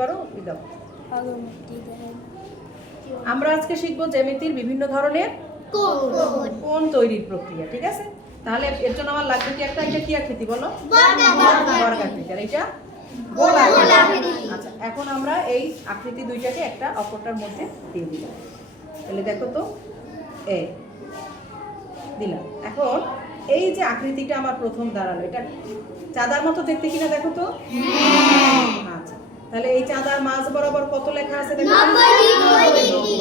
করো দাও। আমরা আজকে শিখবো জ্যামিতির বিভিন্ন ধরনের কোণ তৈরির প্রক্রিয়া, ঠিক আছে? তাহলে এর জন্য আমার লাগবে কি একটা, এটা কি আকৃতি বলো? বর্গাকৃতি। আর এটা গোলাকৃতি। আচ্ছা, এখন আমরা এই আকৃতি দুইটাকে একটা অপরটার মধ্যে দিয়ে দিলাম। তাহলে দেখো তো, এই দিলাম। এখন এই যে আকৃতিটা আমার প্রথম দাঁড়ালো, এটা চাঁদার মতো দেখতে কিনা দেখো তো। আচ্ছা, তাহলে এই চাঁদার মাঝ বরাবর কত লেখা আছে দেখো?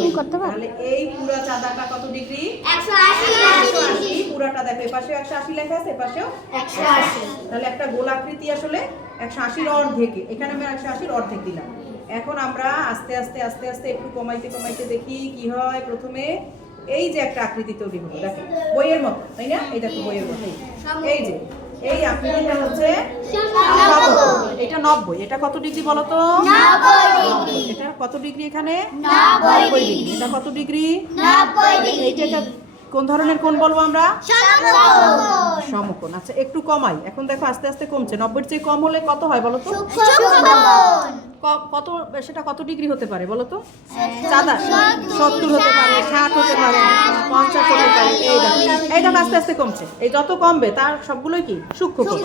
90। তাহলে এই পুরো চাঁদাটা কত ডিগ্রি? 180। পুরাটা দেখো, এই পাশে 180 লেখা আছে, এপাশেও 180। তাহলে একটা গোলাকৃতি আসলে 180-র অর্ধেকে, এখানে আমি 180-র অর্ধেক দিলাম। এখন আমরা আস্তে আস্তে আস্তে আস্তে একটু কমাইতে কমাইতে দেখি কি হয়। প্রথমে এই যে একটা আকৃতি তৈরি হলো, দেখো বইয়ের মতো, তাই না? এই দেখো বইয়ের মতো, এই যে এই আকৃতিটা হচ্ছে সমকোণ। এটা 90। এটা কত ডিগ্রি বলো তো? 90। এটা কত ডিগ্রি? এখানে 90 ডিগ্রি। এটা কত ডিগ্রি? 90 ডিগ্রি। এইটা কোন ধরনের কোণ বলবো আমরা? সমকোণ। আচ্ছা, একটু কমাই। এখন দেখো আস্তে আস্তে কমছে। 90-র চেয়ে কম হলে কত হয় বলো তো? কত, সেটা কত ডিগ্রি হতে পারে বলো তো? চাঁদা 70 হতে পারে, 60 হতে পারে, 50 হতে পারে। এই দেখো আস্তে আস্তে কমছে। এই যত কমবে তার সবগুলোই কি সূক্ষ্মকোণ,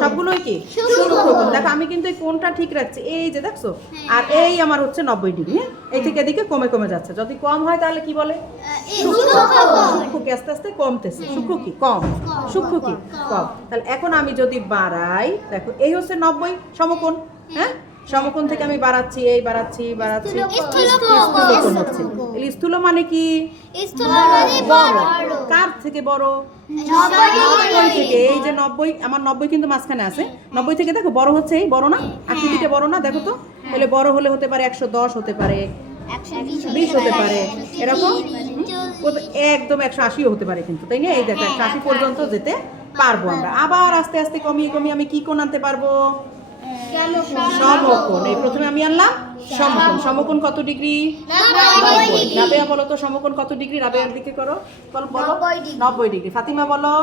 সবগুলোই কি সূক্ষ্মকোণ। দেখো আমি কিন্তু এই কোণটা ঠিক রাখছি, এই যে দেখছো। আর এই আমার হচ্ছে 90 ডিগ্রি। এই থেকে এদিকে কমে কমে যাচ্ছে। যদি কম হয় তাহলে কি বলে? সূক্ষ্ম কি আস্তে আস্তে কমতেছে। সূক্ষ্ম কি কম, সূক্ষ্ম কি কম। তাহলে এখন আমি যদি বাড়াই, দেখো এই হচ্ছে 90 সমকোণ। হ্যাঁ, সমকোণ থেকে আমি বাড়াচ্ছি, এই বাড়াচ্ছি বাড়াচ্ছি, স্থূলকোণ হচ্ছে। স্থূল মানে কি? বড়। কার থেকে বড়? 90 থেকে। এই যে 90, আমার 90 কিন্তু মাঝখানে আছে। 90 থেকে দেখো বড় হচ্ছে, এই বড় না? আকৃতিটা বড় না? দেখো তো। তাহলে বড় হলে হতে পারে 110 হতে পারে, 120 হতে পারে, এরকম একদম 180 হতে পারে কিন্তু, তাই না? এই দেখো 180 পর্যন্ত যেতে পারবো আমরা। আবার আস্তে আস্তে কমিয়ে কমিয়ে আমি কি কোণ আনতে পারবো? সমকোণ। এই প্রথমে আমি আনলাম সমকোণ। সমকোণ কত ডিগ্রি? 90। রাবেয়া বলো তো সমকোণ কত ডিগ্রি? রাবেয়ার দিকে করো, বলো। 90 ডিগ্রি। ফাতিমা বলো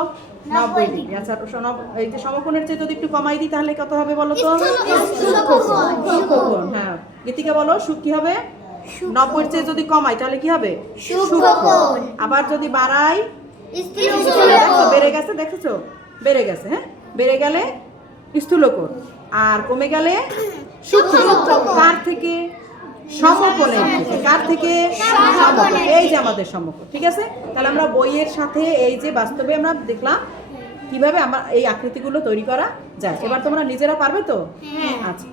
90 ডিগ্রি। আচ্ছা, এই যে সমকোণের চেয়ে যদি একটু কমাই দিই তাহলে কত হবে বলো তো? সূক্ষ্মকোণ। হ্যাঁ, গীতিকা বলো কি হবে? 90-র চেয়ে যদি কমাই তাহলে কি হবে? সূক্ষ্মকোণ। আবার যদি বাড়াই, বেড়ে গেছে, দেখেছো? বেড়ে গেছে। হ্যাঁ, বেড়ে গেলে স্থূলকোণ, আর কমে গেলে সূক্ষ্মকোণ। কার থেকে? সমকোণের থেকে। কার থেকে? সমকোণ। এই যে আমাদের সমকোণ, ঠিক আছে? তাহলে আমরা বইয়ের সাথে এই যে বাস্তবে আমরা দেখলাম কিভাবে আমরা এই আকৃতিগুলো তৈরি করা যায়। এবার তোমরা নিজেরা পারবে তো? আচ্ছা।